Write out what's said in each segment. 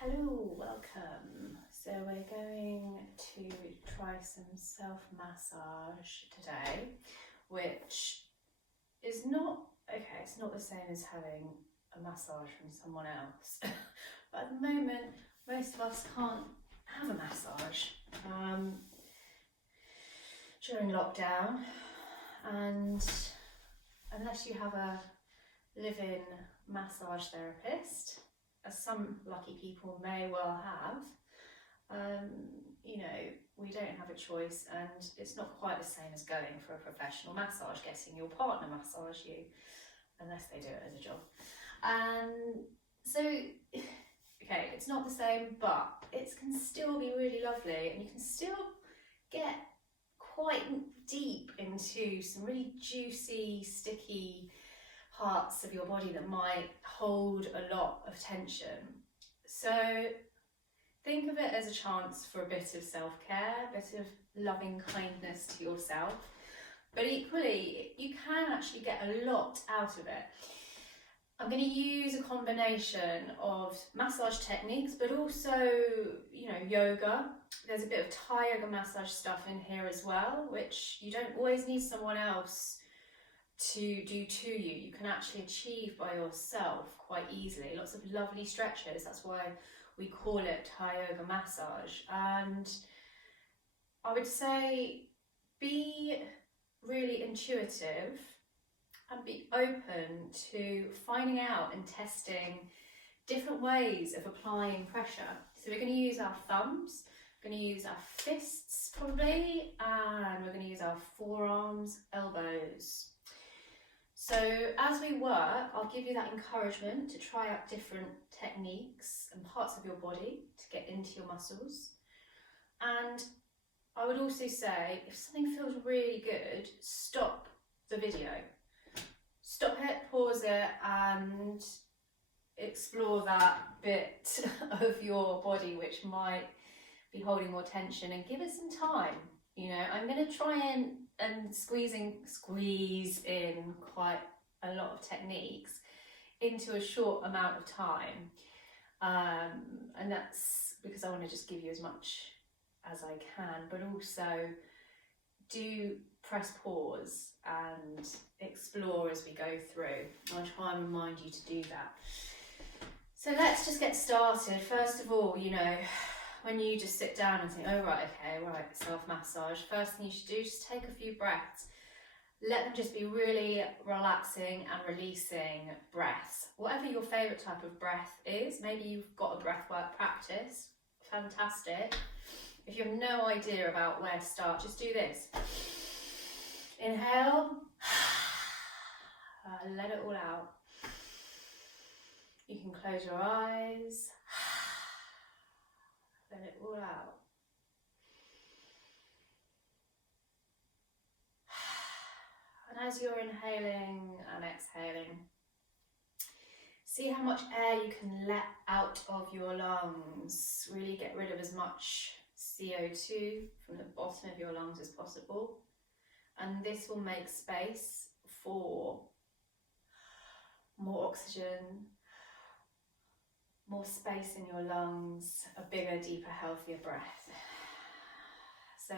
Hello, welcome. So we're going to try some self-massage today, which is not, it's not the same as having a massage from someone else. But at the moment, most of us can't have a massage during lockdown, and unless you have a live-in massage therapist, as some lucky people may well have, we don't have a choice, and it's not quite the same as going for a professional massage, getting your partner massage you, unless they do it as a job. And so, it's not the same, but it can still be really lovely, and you can still get quite deep into some really juicy, sticky parts of your body that might hold a lot of tension. So think of it as a chance for a bit of self-care, a bit of loving kindness to yourself, but equally you can actually get a lot out of it. I'm going to use a combination of massage techniques, but also, yoga. There's a bit of Thai yoga massage stuff in here as well, which you don't always need someone else to do to you. You can actually achieve by yourself quite easily. Lots of lovely stretches. That's why we call it Thai yoga massage. And I would say be really intuitive and be open to finding out and testing different ways of applying pressure. So we're going to use our thumbs, we're going to use our fists probably, and we're going to use our forearms, elbows. So as we work, I'll give you that encouragement to try out different techniques and parts of your body to get into your muscles. And I would also say, if something feels really good, stop the video. Stop it, pause it, and explore that bit of your body which might be holding more tension, and give it some time. I'm going to try and squeeze in quite a lot of techniques into a short amount of time, and that's because I want to just give you as much as I can, but also do press pause and explore as we go through. I'll try and remind you to do that. So let's just get started. First of all, when you just sit down and think, self-massage, first thing you should do is just take a few breaths. Let them just be really relaxing and releasing breaths. Whatever your favourite type of breath is, maybe you've got a breathwork practice, fantastic. If you have no idea about where to start, just do this. Inhale, let it all out. You can close your eyes, let it all out. And as you're inhaling and exhaling, see how much air you can let out of your lungs. Really get rid of as much CO2 from the bottom of your lungs as possible. And this will make space for more oxygen, more space in your lungs, a bigger, deeper, healthier breath. So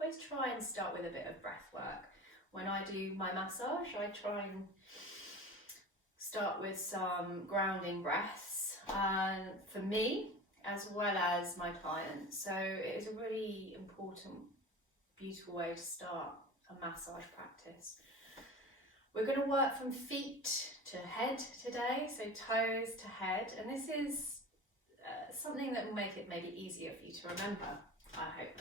always try and start with a bit of breath work. When I do my massage, I try and start with some grounding breaths, and for me as well as my clients. So it is a really important, beautiful way to start a massage practice. We're going to work from feet to head today, so toes to head, and this is something that will make it maybe easier for you to remember, I hope.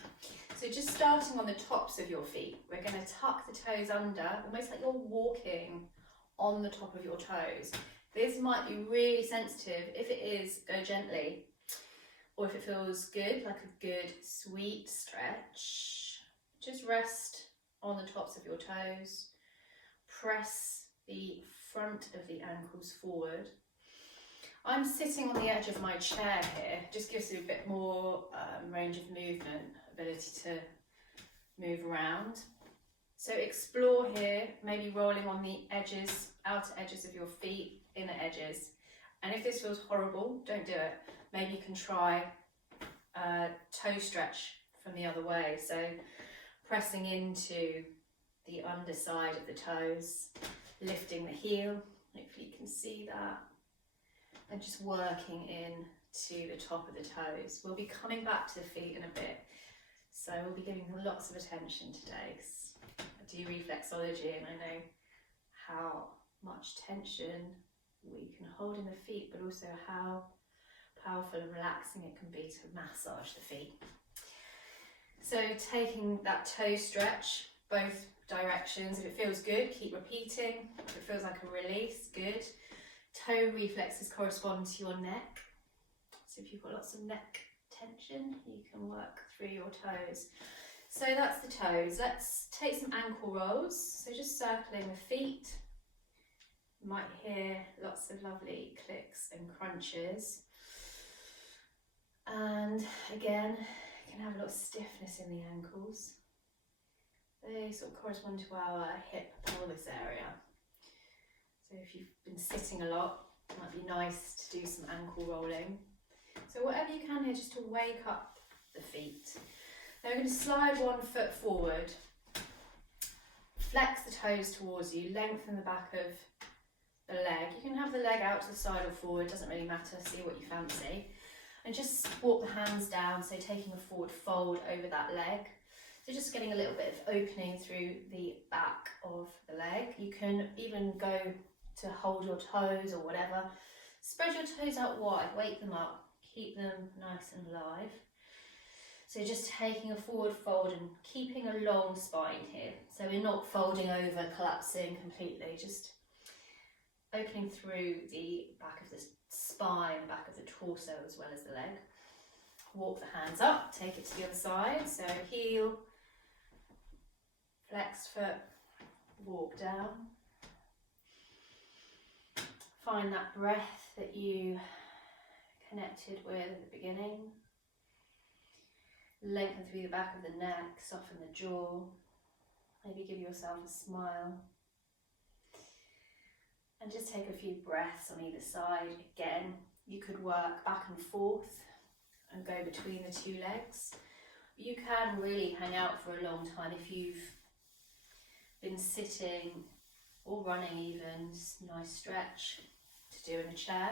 So just starting on the tops of your feet, we're going to tuck the toes under, almost like you're walking on the top of your toes. This might be really sensitive. If it is, go gently. Or if it feels good, like a good sweet stretch, just rest on the tops of your toes. Press the front of the ankles forward. I'm sitting on the edge of my chair here, just gives you a bit more range of movement, ability to move around. So explore here, maybe rolling on the edges, outer edges of your feet, inner edges, And if this feels horrible, don't do it. Maybe you can try a toe stretch from the other way. So pressing into the underside of the toes, lifting the heel, hopefully you can see that, and just working in to the top of the toes. We'll be coming back to the feet in a bit, so we'll be giving them lots of attention today. I do reflexology and I know how much tension we can hold in the feet, but also how powerful and relaxing it can be to massage the feet. So taking that toe stretch, both directions. If it feels good, keep repeating. If it feels like a release, good. Toe reflexes correspond to your neck. So if you've got lots of neck tension, you can work through your toes. So that's the toes. Let's take some ankle rolls. So just circling the feet. You might hear lots of lovely clicks and crunches. And again, you can have a lot of stiffness in the ankles. They sort of correspond to our hip pelvis area. So if you've been sitting a lot, it might be nice to do some ankle rolling. So whatever you can here, just to wake up the feet. Now we're going to slide one foot forward, flex the toes towards you, lengthen the back of the leg. You can have the leg out to the side or forward, doesn't really matter, see what you fancy. And just walk the hands down, so taking a forward fold over that leg. So just getting a little bit of opening through the back of the leg. You can even go to hold your toes or whatever. Spread your toes out wide, wake them up, keep them nice and alive. So just taking a forward fold and keeping a long spine here. So we're not folding over, collapsing completely, just opening through the back of the spine, back of the torso as well as the leg. Walk the hands up, take it to the other side. So heel, flexed foot, walk down. Find that breath that you connected with at the beginning. Lengthen through the back of the neck, soften the jaw. Maybe give yourself a smile. And just take a few breaths on either side. Again, you could work back and forth and go between the two legs. You can really hang out for a long time if you've been sitting or running even. Just a nice stretch to do in a chair.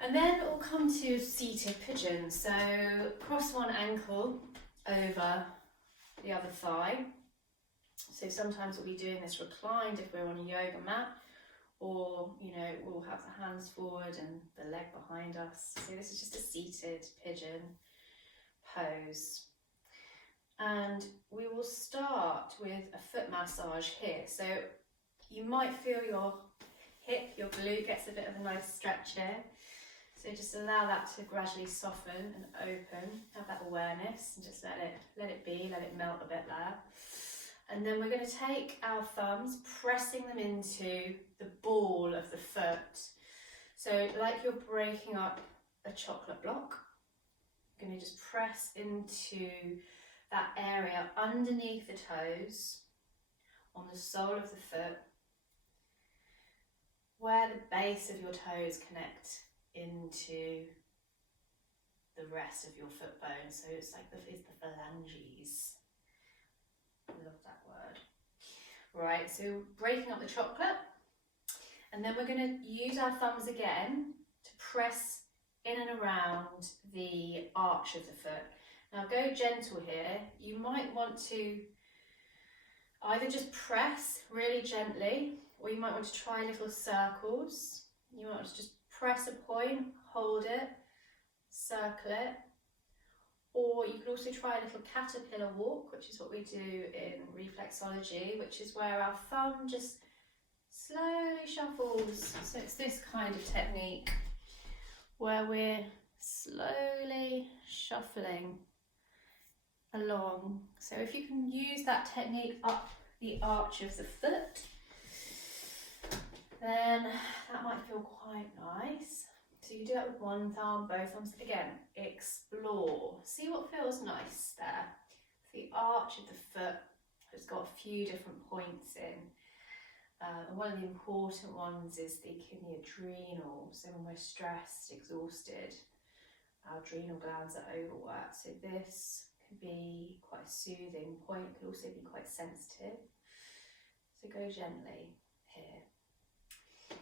And then we'll come to seated pigeon. So cross one ankle over the other thigh. So sometimes we'll be doing this reclined if we're on a yoga mat, or we'll have the hands forward and the leg behind us. So this is just a seated pigeon pose. And we will start with a foot massage here. So you might feel your hip, your glute gets a bit of a nice stretch here. So just allow that to gradually soften and open. Have that awareness and just let it be, let it melt a bit there. And then we're going to take our thumbs, pressing them into the ball of the foot. So like you're breaking up a chocolate block. You're going to just press into that area underneath the toes, on the sole of the foot, where the base of your toes connect into the rest of your foot bone. So it's like the phalanges. I love that word. Right, so breaking up the chocolate, and then we're going to use our thumbs again to press in and around the arch of the foot. Now go gentle here. You might want to either just press really gently, or you might want to try little circles. You might want to just press a point, hold it, circle it. Or you could also try a little caterpillar walk, which is what we do in reflexology, which is where our thumb just slowly shuffles. So it's this kind of technique where we're slowly shuffling along. So if you can use that technique up the arch of the foot, then that might feel quite nice. So you do that with one thumb, both thumbs. Again, explore. See what feels nice there. The arch of the foot has got a few different points in. And one of the important ones is the kidney adrenal. So when we're stressed, exhausted, our adrenal glands are overworked. So this can be quite a soothing point, it can also be quite sensitive. So go gently here.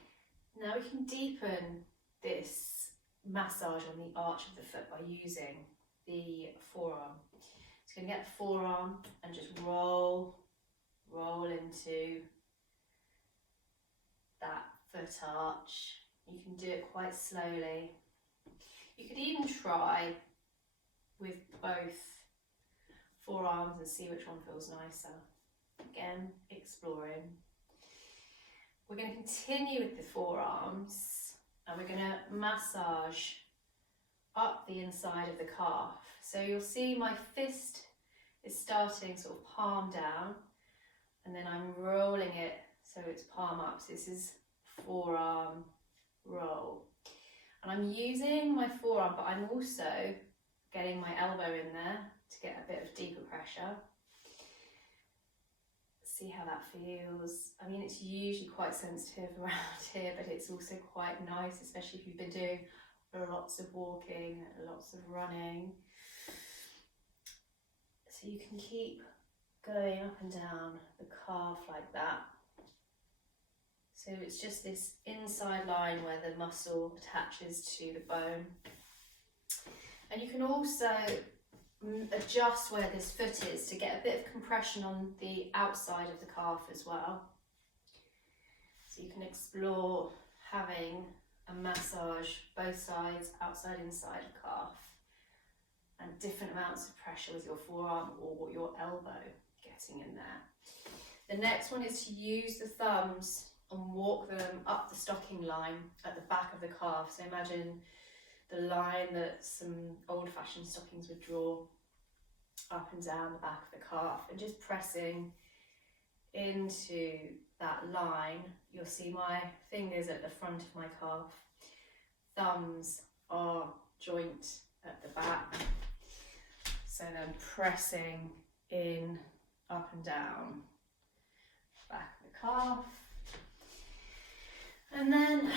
Now we can deepen this massage on the arch of the foot by using the forearm. So you're going to get the forearm and just roll into that foot arch. You can do it quite slowly. You could even try with both forearms and see which one feels nicer. Again, exploring. We're going to continue with the forearms and we're going to massage up the inside of the calf. So you'll see my fist is starting sort of palm down and then I'm rolling it so it's palm up. So this is forearm roll. And I'm using my forearm, but I'm also getting my elbow in there to get a bit of deeper pressure. See how that feels. I mean, it's usually quite sensitive around here, but it's also quite nice, especially if you've been doing lots of walking, lots of running. So you can keep going up and down the calf like that. So it's just this inside line where the muscle attaches to the bone. And you can also adjust where this foot is to get a bit of compression on the outside of the calf as well. So you can explore having a massage both sides, outside, inside of calf, and different amounts of pressure with your forearm or your elbow getting in there. The next one is to use the thumbs and walk them up the stocking line at the back of the calf. So imagine the line that some old-fashioned stockings would draw up and down the back of the calf, and just pressing into that line. You'll see my fingers at the front of my calf, thumbs are joint at the back, so then pressing in, up and down, back of the calf. And then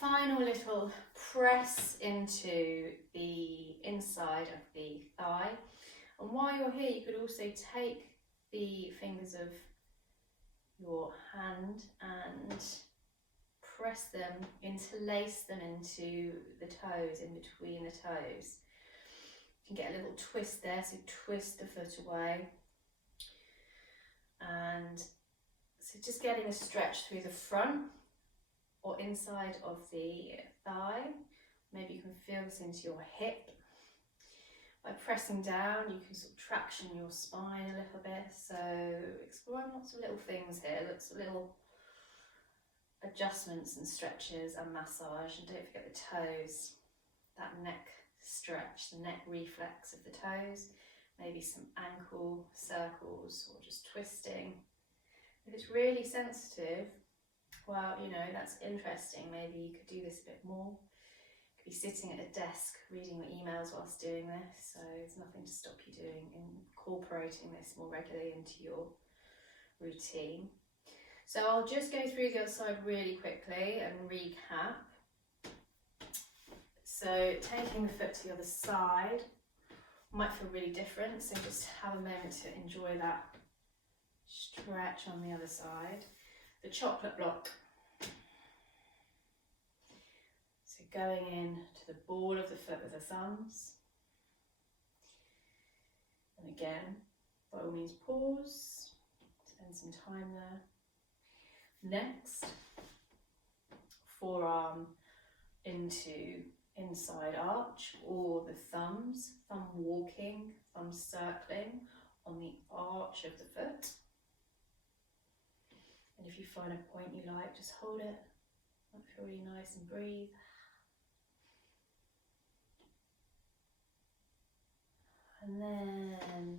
final little press into the inside of the thigh. And while you're here, you could also take the fingers of your hand and press them, interlace them into the toes, in between the toes. You can get a little twist there, so twist the foot away. And so just getting a stretch through the front or inside of the thigh. Maybe you can feel this into your hip. By pressing down, you can sort of traction your spine a little bit. So exploring lots of little things here, lots of little adjustments and stretches and massage. And don't forget the toes, that neck stretch, the neck reflex of the toes. Maybe some ankle circles or just twisting. If it's really sensitive, well, you know, that's interesting. Maybe you could do this a bit more. You could be sitting at a desk reading your emails whilst doing this, so there's nothing to stop you doing, incorporating this more regularly into your routine. So I'll just go through the other side really quickly and recap. So taking the foot to the other side might feel really different, so just have a moment to enjoy that stretch on the other side. The chocolate block. So going in to the ball of the foot with the thumbs. And again, by all means pause, spend some time there. Next, forearm into inside arch, or the thumbs, thumb walking, thumb circling on the arch of the foot. And if you find a point you like, just hold it. Might feel really nice, and breathe. And then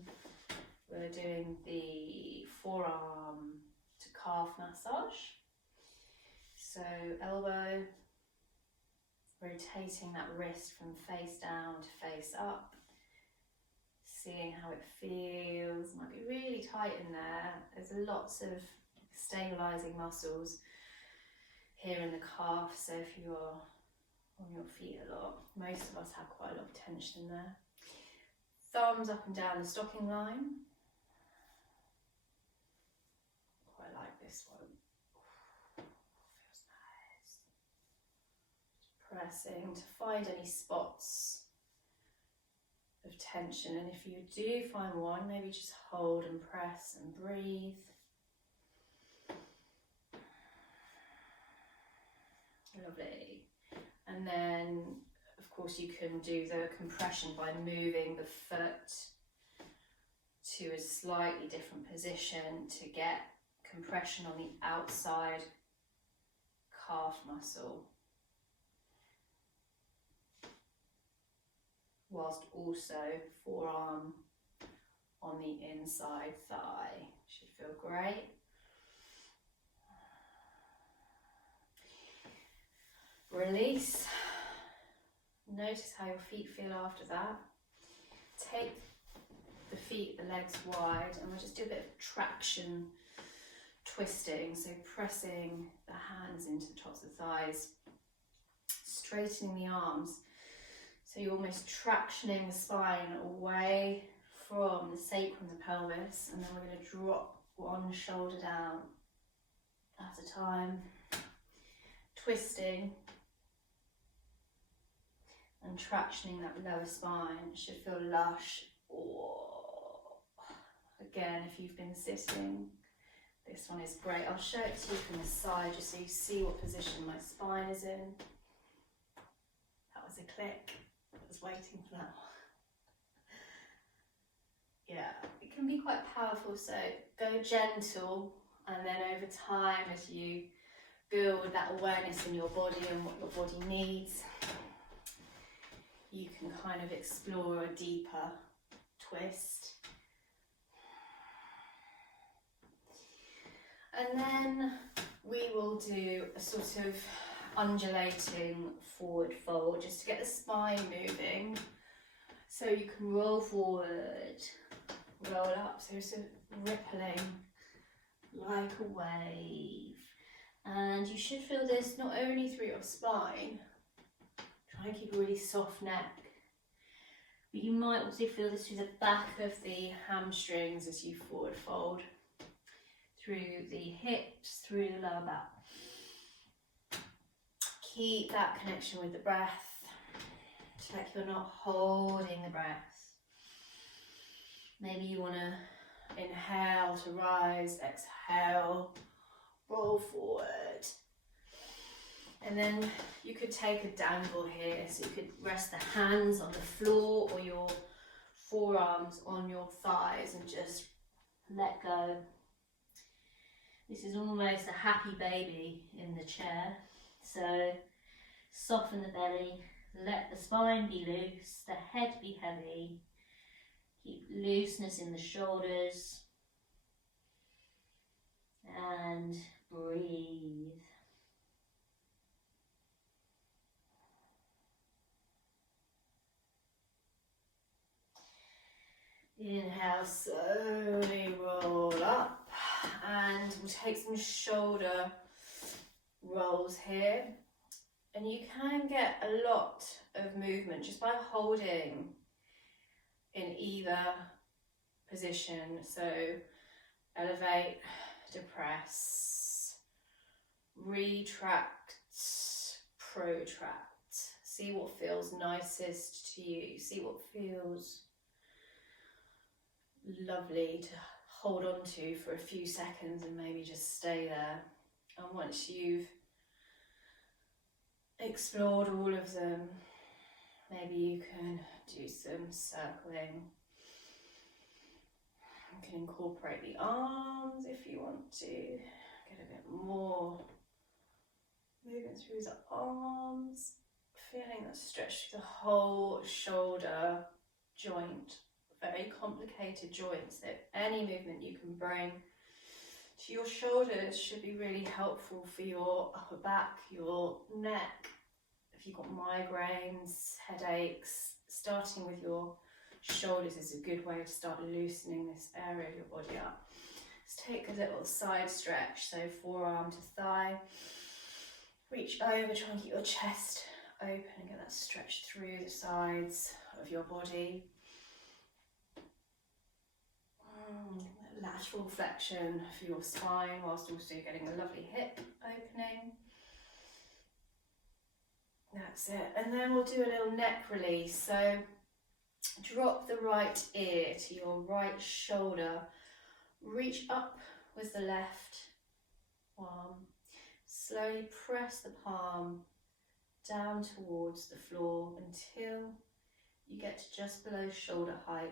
we're doing the forearm to calf massage. So elbow, rotating that wrist from face down to face up. Seeing how it feels. Might be really tight in there. There's lots of stabilizing muscles here in the calf. So if you're on your feet a lot, most of us have quite a lot of tension there. Thumbs up and down the stocking line. Quite like this one. Feels nice. Pressing to find any spots of tension, and if you do find one, maybe just hold and press and breathe. Lovely. And then of course you can do the compression by moving the foot to a slightly different position to get compression on the outside calf muscle, whilst also forearm on the inside thigh. Should feel great. Release. Notice how your feet feel after that. Take the feet, the legs wide, and we'll just do a bit of traction twisting. So pressing the hands into the tops of the thighs, straightening the arms. So you're almost tractioning the spine away from the sacrum, the pelvis, and then we're going to drop one shoulder down at a time, twisting and tractioning that lower spine. It should feel lush. Oh. Again, if you've been sitting, this one is great. I'll show it to you from the side just so you see what position my spine is in. That was a click. I was waiting for that one. Yeah, it can be quite powerful, so go gentle, and then over time as you build that awareness in your body and what your body needs, you can kind of explore a deeper twist. And then we will do a sort of undulating forward fold just to get the spine moving. So you can roll forward, roll up, so sort of rippling like a wave. And you should feel this not only through your spine, try and keep a really soft neck, but you might also feel this through the back of the hamstrings as you forward fold, through the hips, through the lower back. Keep that connection with the breath. Check you're not holding the breath. Maybe you want to inhale to rise, exhale, roll forward. And then you could take a dangle here, so you could rest the hands on the floor or your forearms on your thighs and just let go. This is almost a happy baby in the chair. So soften the belly, let the spine be loose, the head be heavy. Keep looseness in the shoulders and breathe. Inhale, slowly roll up, and we'll take some shoulder rolls here. And you can get a lot of movement just by holding in either position. So elevate, depress, retract, protract. See what feels nicest to you. See what feels lovely to hold on to for a few seconds and maybe just stay there. And once you've explored all of them, maybe you can do some circling. You can incorporate the arms if you want to. Get a bit more movement through the arms, feeling that stretch through the whole shoulder joint. Very complicated joints, so any movement you can bring to your shoulders should be really helpful for your upper back, your neck. If you've got migraines, headaches, starting with your shoulders is a good way to start loosening this area of your body up. Let's take a little side stretch, so forearm to thigh. Reach over, try and keep your chest open and get that stretch through the sides of your body. Lateral flexion for your spine whilst also getting a lovely hip opening. That's it. And then we'll do a little neck release. So drop the right ear to your right shoulder. Reach up with the left arm. Slowly press the palm down towards the floor until you get to just below shoulder height.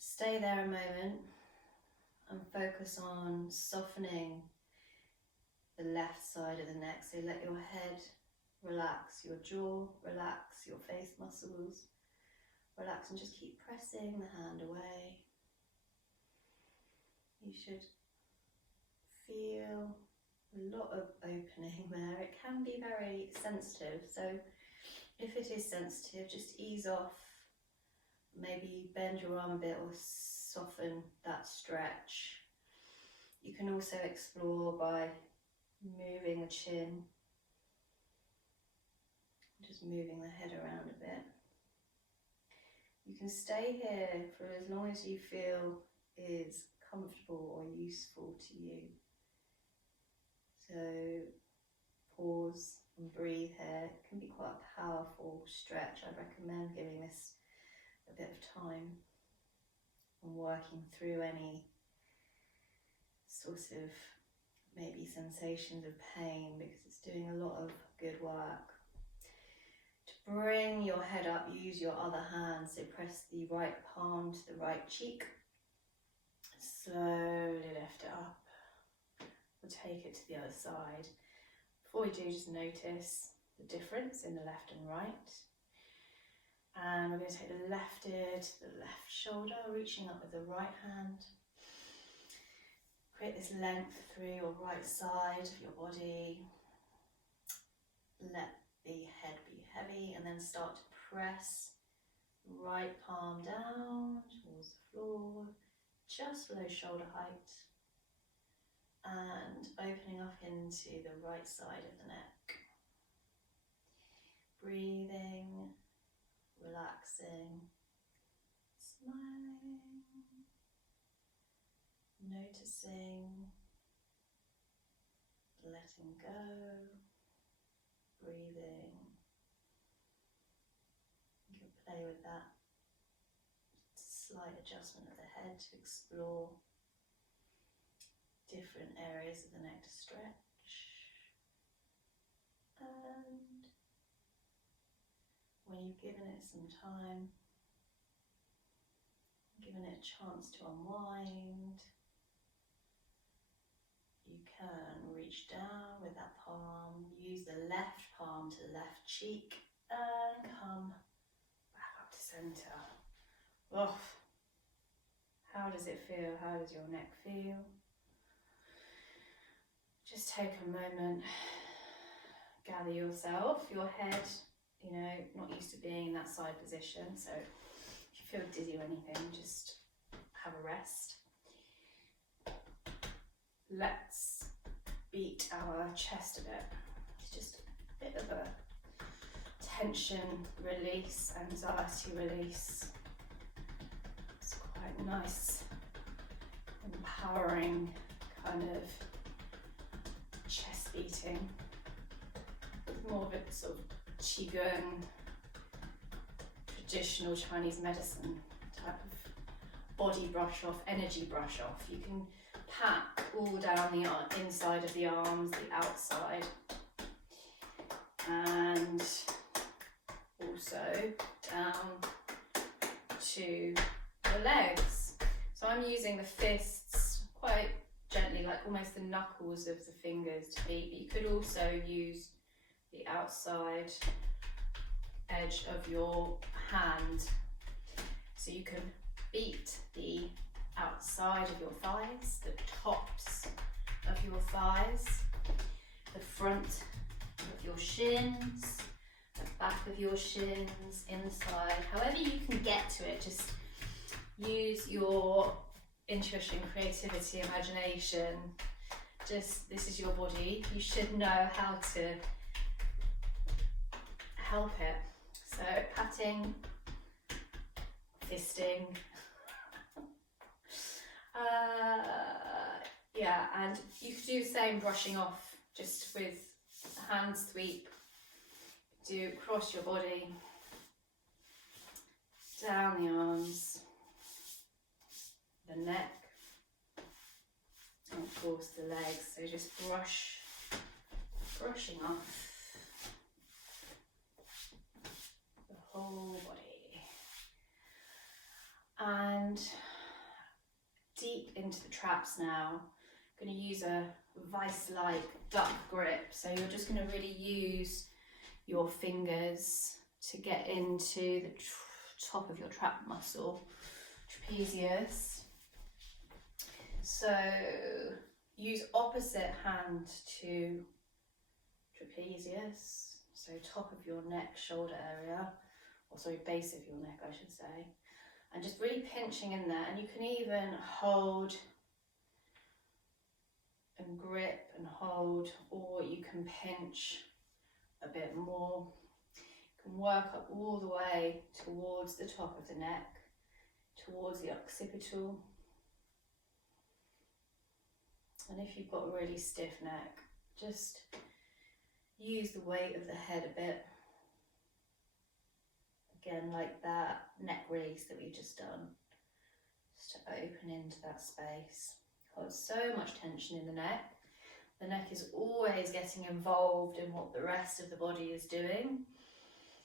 Stay there a moment and focus on softening the left side of the neck. So let your head relax, your jaw relax, your face muscles relax, and just keep pressing the hand away. You should feel a lot of opening there. It can be very sensitive, so if it is sensitive, just ease off. Maybe bend your arm a bit or soften that stretch. You can also explore by moving the chin, just moving the head around a bit. You can stay here for as long as you feel is comfortable or useful to you. So pause and breathe here. It can be quite a powerful stretch. I recommend giving this a bit of time and working through any sort of maybe sensations of pain, because it's doing a lot of good work. To bring your head up, use your other hand, so press the right palm to the right cheek. Slowly lift it up. We'll take it to the other side. Before we do, just notice the difference in the left and right. And we're going to take the left ear to the left shoulder, reaching up with the right hand. Create this length through your right side of your body. Let the head be heavy, and then start to press right palm down towards the floor, just below shoulder height, and opening up into the right side of the neck. Breathing, relaxing, smiling, noticing, letting go, breathing. You can play with that slight adjustment of the head to explore different areas of the neck to stretch. And when you've given it some time, given it a chance to unwind, you can reach down with that palm, use the left palm to the left cheek, and come back up to centre. Oh, how does it feel? How does your neck feel? Just take a moment, gather yourself, your head, not used to being in that side position, so if you feel dizzy or anything, just have a rest. Let's beat our chest a bit. It's just a bit of a tension release, anxiety release. It's quite nice, empowering kind of chest beating. With more of a sort of qigong, traditional Chinese medicine type of body brush off, energy brush off. You can pat all down the inside of the arms, the outside, and also down to the legs. So I'm using the fists quite gently, like almost the knuckles of the fingers to beat, but you could also use the outside edge of your hand. So you can beat the outside of your thighs, the tops of your thighs, the front of your shins, the back of your shins, inside, however you can get to it. Just use your intuition, creativity, imagination. Just, this is your body. You should know how to help it. So patting, fisting. Yeah, and you could do the same brushing off, just with a hand sweep. Do across your body, down the arms, the neck, and of course the legs. So just brushing off the whole body. And deep into the traps now. I'm going to use a vice-like duck grip. So you're just going to really use your fingers to get into the top of your trap muscle, trapezius. So use opposite hand to trapezius, so top of your neck, shoulder area, or sorry, base of your neck I should say, and just really pinching in there. And you can even hold and grip and hold, or you can pinch a bit more. You can work up all the way towards the top of the neck, towards the occipital. And if you've got a really stiff neck, just use the weight of the head a bit. Again, like that neck release that we've just done, just to open into that space. Got so much tension in the neck. The neck is always getting involved in what the rest of the body is doing,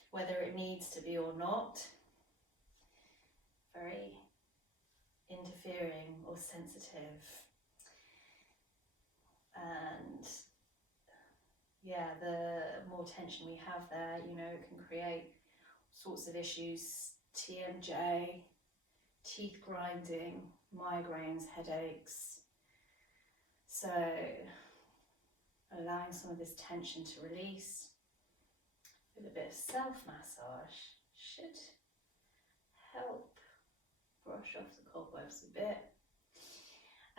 whether it needs to be or not. Very interfering or sensitive. And yeah, the more tension we have there, you know, it can create all sorts of issues, TMJ, teeth grinding, migraines, headaches. So allowing some of this tension to release with a bit of self-massage should help brush off the cobwebs a bit.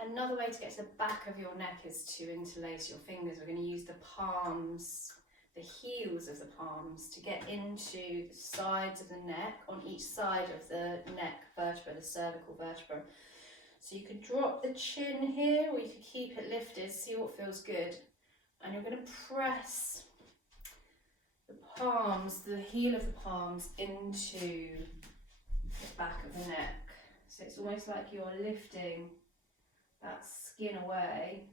Another way to get to the back of your neck is to interlace your fingers. We're going to use the palms, the heels of the palms, to get into the sides of the neck, on each side of the neck vertebra, the cervical vertebra. So you could drop the chin here, or you could keep it lifted, see what feels good. And you're going to press the palms, the heel of the palms, into the back of the neck. So it's almost like you're lifting that skin away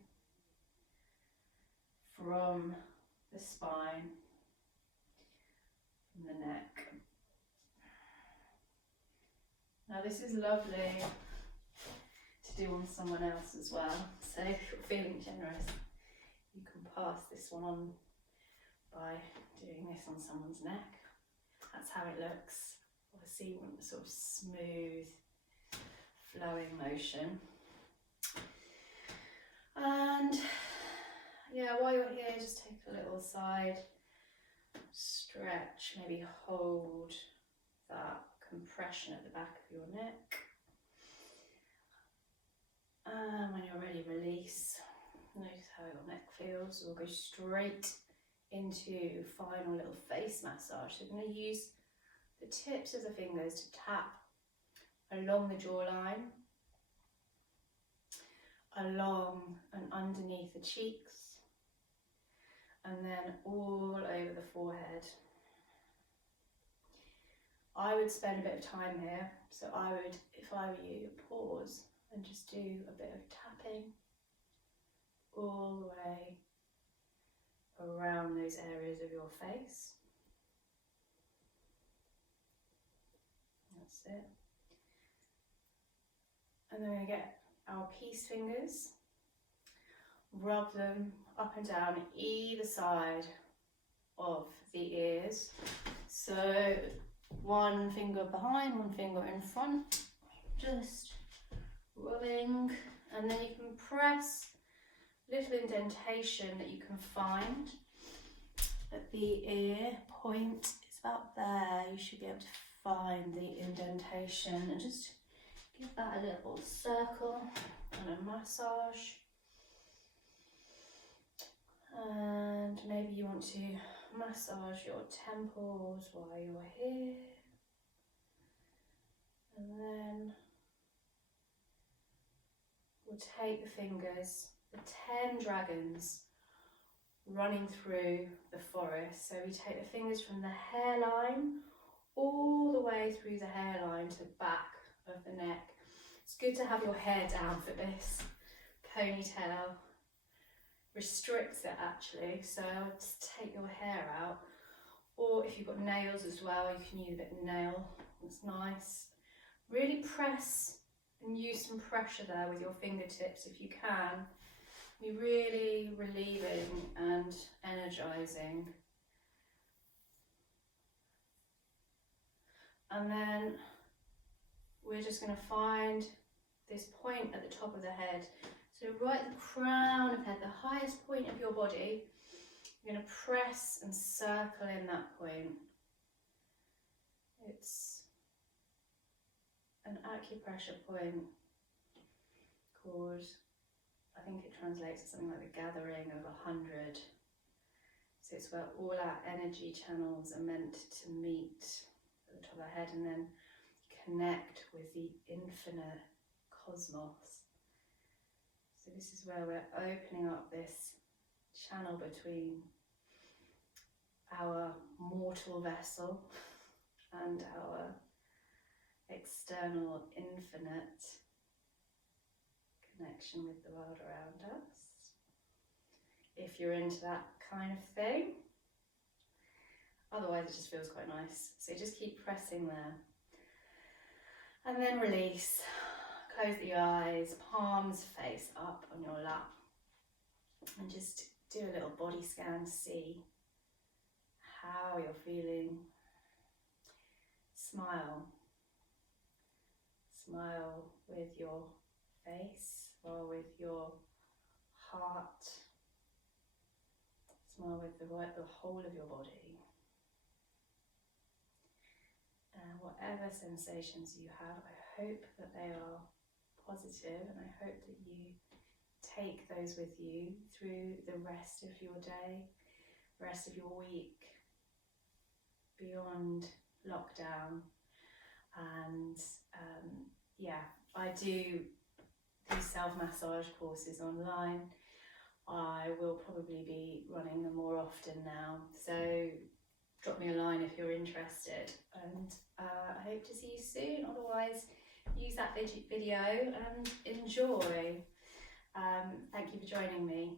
from the spine, from the neck. Now this is lovely to do on someone else as well. So if you're feeling generous, you can pass this one on by doing this on someone's neck. That's how it looks. Obviously you want a sort of smooth, flowing motion. And yeah, while you're here, just take a little side stretch, maybe hold that compression at the back of your neck. And when you're ready, release. Notice how your neck feels. We'll go straight into final little face massage. So we're going to use the tips of the fingers to tap along the jawline, along and underneath the cheeks, and then all over the forehead. I would spend a bit of time here, so I would, if I were you, pause and just do a bit of tapping all the way around those areas of your face. That's it. And then we're going to get our peace fingers, rub them up and down either side of the ears. So one finger behind, one finger in front, just rubbing, and then you can press little indentation that you can find at the ear point. It's about there. You should be able to find the indentation and just Give that a little circle and a massage. And maybe you want to massage your temples while you're here. And then we'll take the fingers, the 10 dragons running through the forest. So we take the fingers from the hairline all the way through the hairline to the back of the neck. It's good to have your hair down for this. Ponytail restricts it actually, so just take your hair out. Or if you've got nails as well, you can use a bit of nail. It's nice. Really press and use some pressure there with your fingertips if you can. Be really relieving and energizing. And then we're just going to find this point at the top of the head. So right at the crown of the head, the highest point of your body, you're going to press and circle in that point. It's an acupressure point called, I think it translates to something like the gathering of 100. So it's where all our energy channels are meant to meet at the top of the head and then connect with the infinite cosmos. So this is where we're opening up this channel between our mortal vessel and our external infinite connection with the world around us. If you're into that kind of thing. Otherwise it just feels quite nice. So just keep pressing there. And then release. Close the eyes, palms face up on your lap. And just do a little body scan to see how you're feeling. Smile. Smile with your face or with your heart. Smile with the whole of your body. And whatever sensations you have, I hope that they are positive, and I hope that you take those with you through the rest of your day, rest of your week, beyond lockdown. And yeah, I do these self-massage courses online. I will probably be running them more often now, so drop me a line if you're interested, and I hope to see you soon. Otherwise, use that video and enjoy. Thank you for joining me.